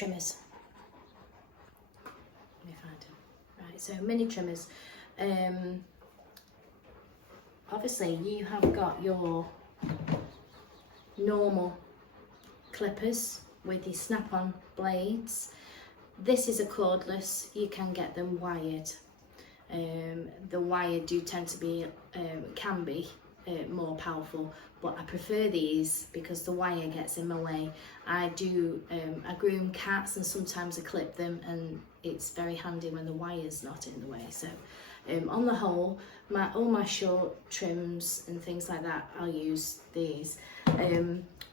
trimmers. Let me find them. Right, so mini trimmers. Obviously you have got your normal clippers with your snap-on blades. This is a cordless, you can get them wired. The wired do tend to be, can be more powerful, but I prefer these because the wire gets in my way. I groom cats and sometimes I clip them, and it's very handy when the wire's not in the way. So on the whole, all my short trims and things like that, I'll use these.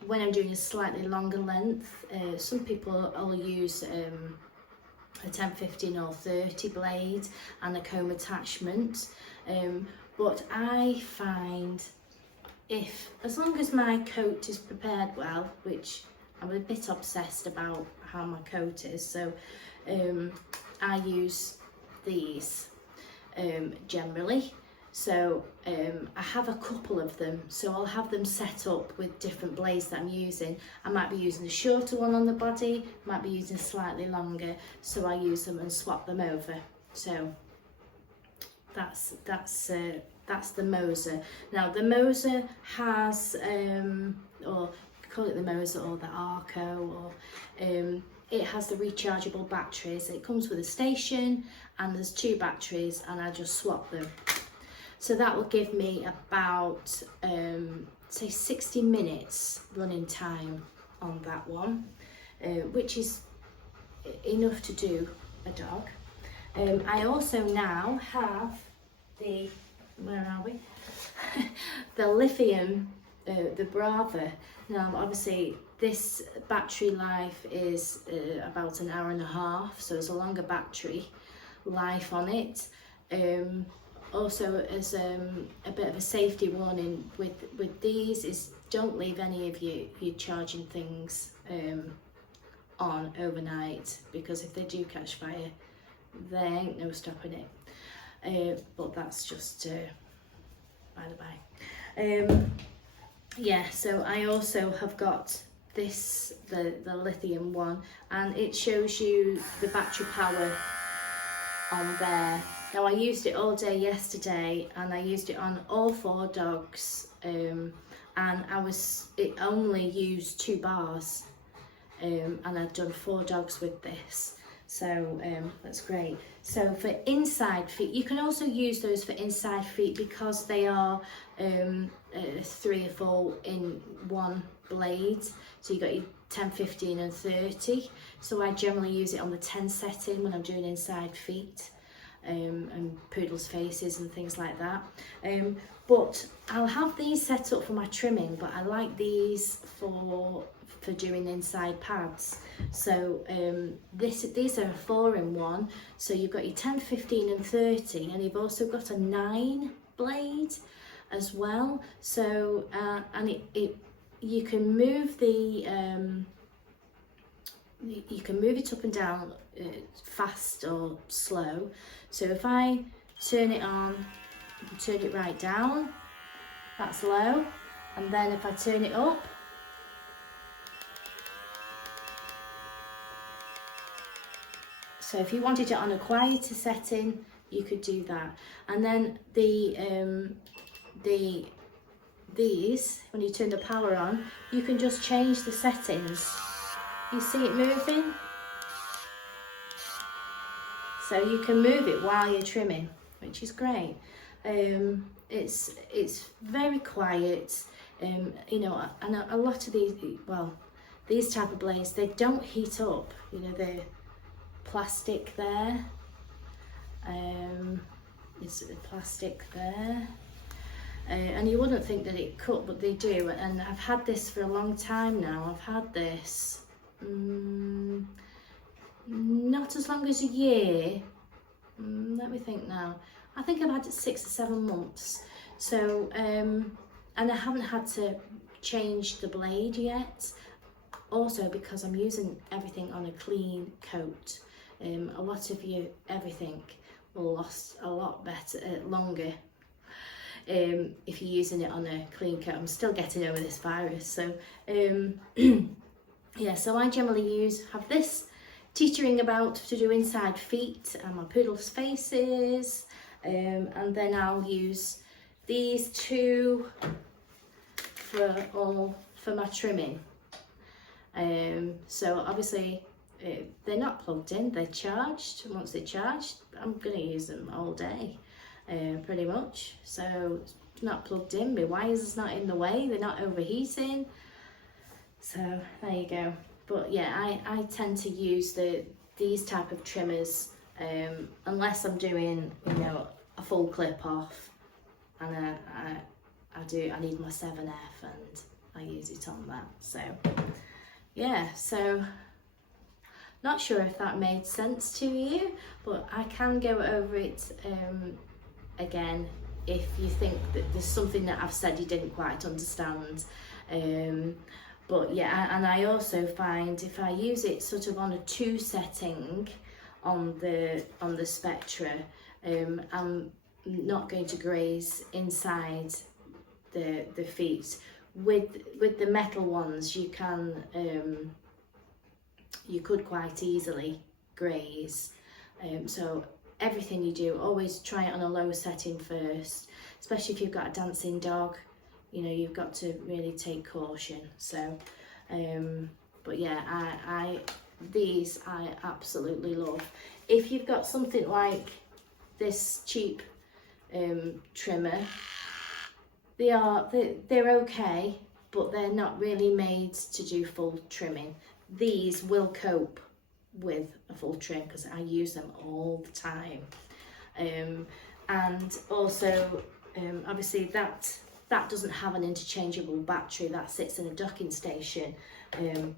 When I'm doing a slightly longer length, some people will use a 10, 15 or 30 blade and a comb attachment, but I find as long as my coat is prepared well, which I'm a bit obsessed about how my coat is, so I use these generally. So I have a couple of them, so I'll have them set up with different blades that I'm using. I might be using a shorter one on the body, might be using slightly longer, so I use them and swap them over. So that's the Moser. Now the Moser has, or call it the Moser or the Arco, or it has the rechargeable batteries. It comes with a station and there's 2 batteries, and I just swap them. So that will give me about, say 60 minutes running time on that one, which is enough to do a dog. I also now have the, where are we? The lithium, the Brava. Now obviously this battery life is about an hour and a half, so it's a longer battery life on it. Also, as a bit of a safety warning with these, is don't leave any of your charging things on overnight, because if they do catch fire, there ain't no stopping it. But that's just by the by. Yeah, so I also have got this, the lithium one, and it shows you the battery power on there. Now I used it all day yesterday, and I used it on all 4 dogs, and it only used 2 bars, and I'd done 4 dogs with this, so that's great. So for inside feet, you can also use those for inside feet because they are 3 or 4 in one blade, so you got your 10, 15 and 30. So I generally use it on the 10 setting when I'm doing inside feet. And poodles' faces and things like that. But I'll have these set up for my trimming, but I like these for doing inside pads. So these are a 4-in-1, so you've got your 10, 15 and 30, and you've also got a 9 blade as well. So and you can move the you can move it up and down fast or slow. So if I turn it on, turn it right down, that's low, and then if I turn it up, so if you wanted it on a quieter setting, you could do that. And then these, when you turn the power on, you can just change the settings. You see it moving? So you can move it while you're trimming, which is great. It's very quiet, you know, and a lot of these type of blades, they don't heat up, you know, the plastic there, it's plastic there, and you wouldn't think that it could, but they do. And I've had this for a long time now. I've had this not as long as a year. Let me think now. I think I've had it 6 or 7 months. So, and I haven't had to change the blade yet. Also because I'm using everything on a clean coat. A lot of everything will last a lot better, longer. If you're using it on a clean coat. I'm still getting over this virus. So, yeah, so I generally have this teetering about to do inside feet and my poodle's faces, and then I'll use these two for my trimming. So obviously they're not plugged in, they're charged. Once they're charged, I'm gonna use them all day, pretty much. So it's not plugged in, my wires is not in the way, they're not overheating. So there you go. But yeah, I tend to use these type of trimmers unless I'm doing, you know, a full clip off, and I need my 7F and I use it on that. So yeah, so not sure if that made sense to you, but I can go over it again if you think that there's something that I've said you didn't quite understand. But yeah, and I also find if I use it sort of on a 2 setting on the Spectra, I'm not going to graze inside the feet. With the metal ones, you could quite easily graze. So everything you do, always try it on a low setting first, especially if you've got a dancing dog. You know, you've got to really take caution. So but yeah, these I absolutely love. If you've got something like this cheap trimmer, they're okay, but they're not really made to do full trimming. These will cope with a full trim because I use them all the time. And also obviously that doesn't have an interchangeable battery, that sits in a docking station,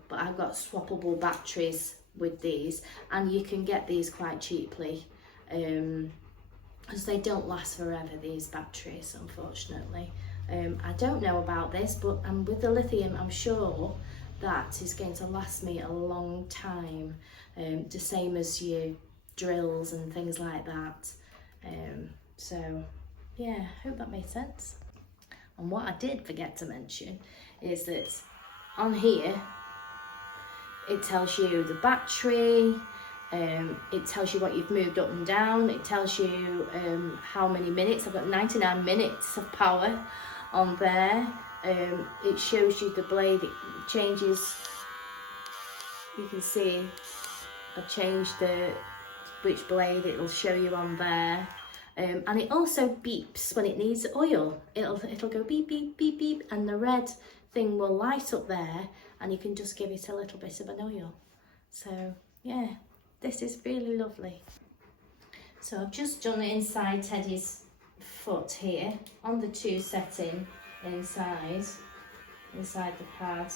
but I've got swappable batteries with these, and you can get these quite cheaply because they don't last forever, these batteries, unfortunately. I don't know about this, but with the lithium, I'm sure that is going to last me a long time, the same as your drills and things like that. So yeah, hope that made sense. And what I did forget to mention is that on here it tells you the battery, it tells you what you've moved up and down, it tells you how many minutes. I've got 99 minutes of power on there. It shows you the blade, it changes, you can see I've changed which blade, it will show you on there. And it also beeps when it needs oil. It'll go beep, beep, beep, beep, and the red thing will light up there, and you can just give it a little bit of an oil. So yeah, this is really lovely. So I've just done it inside Teddy's foot here on the 2 setting inside the pad.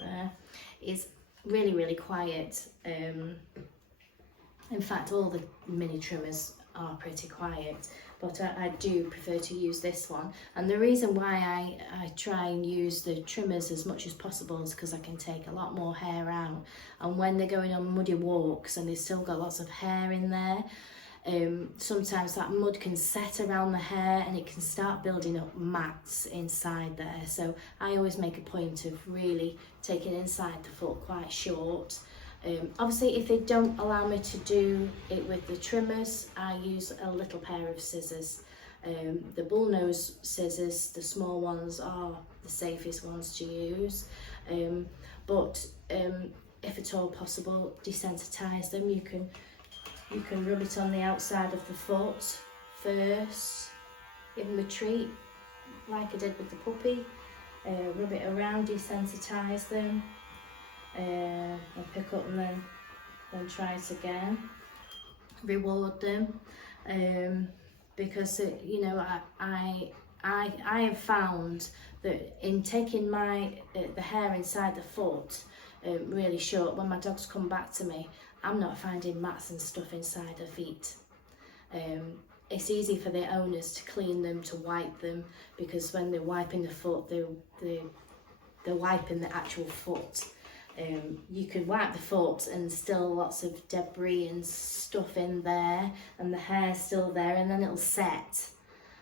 There is really, really quiet. In fact, all the mini trimmers are pretty quiet, but I do prefer to use this one. And the reason why I try and use the trimmers as much as possible is because I can take a lot more hair out. And when they're going on muddy walks and they've still got lots of hair in there, sometimes that mud can set around the hair and it can start building up mats inside there. So I always make a point of really taking inside the foot quite short. Obviously, if they don't allow me to do it with the trimmers, I use a little pair of scissors. The bullnose scissors, the small ones, are the safest ones to use. But if at all possible, desensitize them. You can rub it on the outside of the foot first, give them a treat like I did with the puppy, rub it around, desensitize them, and pick up and then try it again, reward them, because you know, I have found that in taking the hair inside the foot really short, when my dogs come back to me, I'm not finding mats and stuff inside their feet. It's easy for the owners to clean them, to wipe them, because when they're wiping the foot, they're wiping the actual foot. You can wipe the foot and still lots of debris and stuff in there, and the hair's still there, and then it'll set.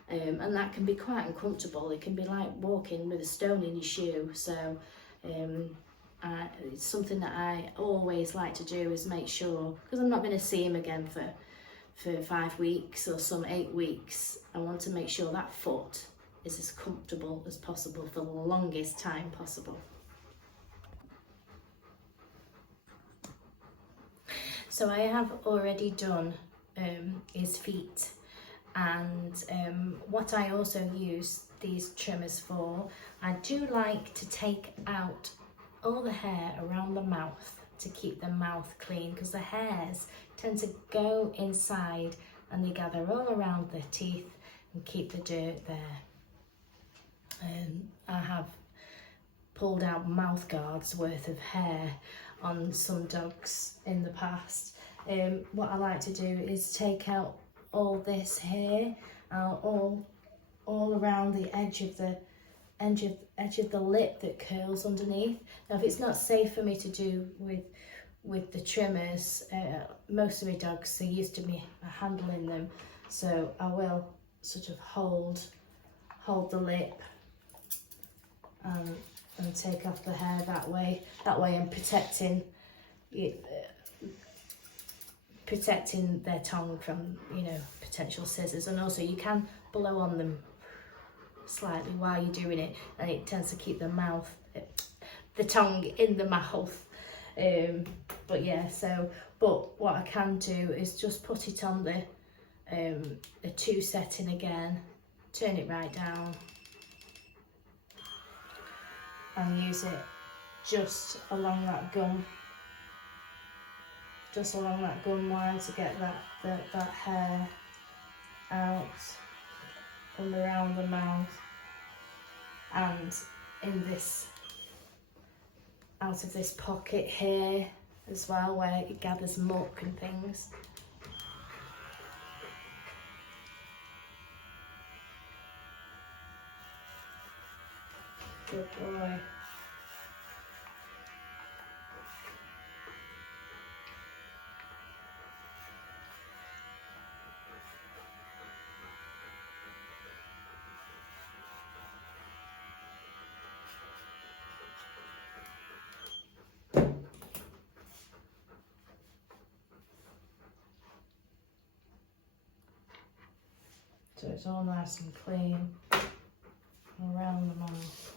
and that can be quite uncomfortable. It can be like walking with a stone in your shoe. So it's something that I always like to do, is make sure, because I'm not going to see him again for 5 weeks or some 8 weeks. I want to make sure that foot is as comfortable as possible for the longest time possible. So I have already done his feet, and what I also use these trimmers for, I do like to take out all the hair around the mouth to keep the mouth clean, because the hairs tend to go inside and they gather all around the teeth and keep the dirt there. I have pulled out mouth guards worth of hair on some dogs in the past. What I like to do is take out all this hair, all around the edge of the lip that curls underneath. Now, if it's not safe for me to do with the trimmers, most of my dogs are used to me handling them, so I will sort of hold the lip and take off the hair that way. I'm protecting their tongue from, you know, potential scissors. And also you can blow on them slightly while you're doing it, and it tends to keep the tongue in the mouth. But yeah, but what I can do is just put it on the 2 setting again, turn it right down, and use it just along that gum line to get that hair out from around the mouth, and out of this pocket here as well, where it gathers muck and things. Good boy. So it's all nice and clean around the mouth.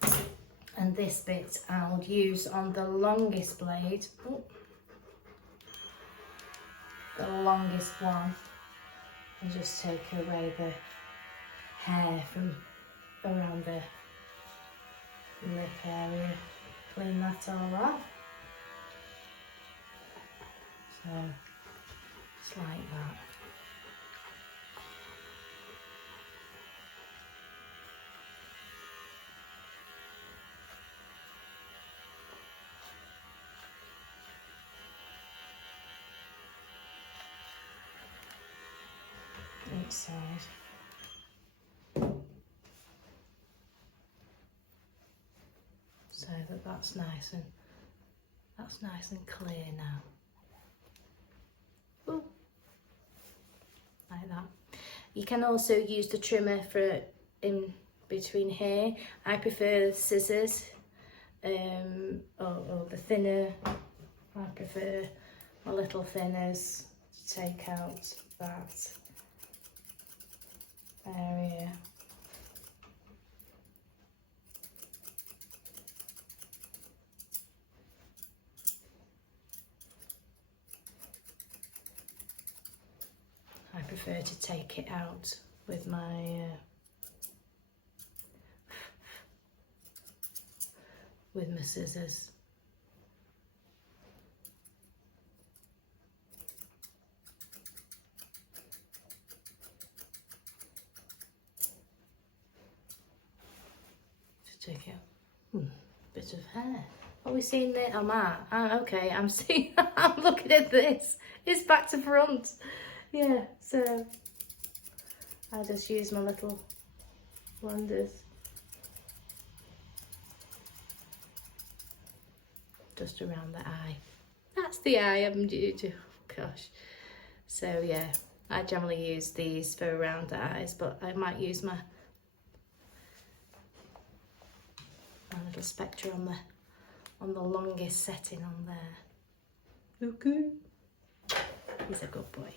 Yeah. And this bit I'll use on the longest blade. Ooh. The longest one. And just take away the hair from around the lip area, clean that all off. So it's like that. Each side. So that's nice and clear now. Ooh. Like that. You can also use the trimmer for in between here. I prefer scissors, or the thinner. I prefer my little thinners to take out that area. I prefer to take it out with my scissors. To take out bit of hair. Are we seeing it? Okay, I'm seeing. I'm looking at this. It's back to front. Yeah, so I just use my little blenders just around the eye. That's the eye I'm due to. Gosh. So yeah, I generally use these for around the eyes, but I might use my little Spectra on the longest setting on there. Okay. He's a good boy.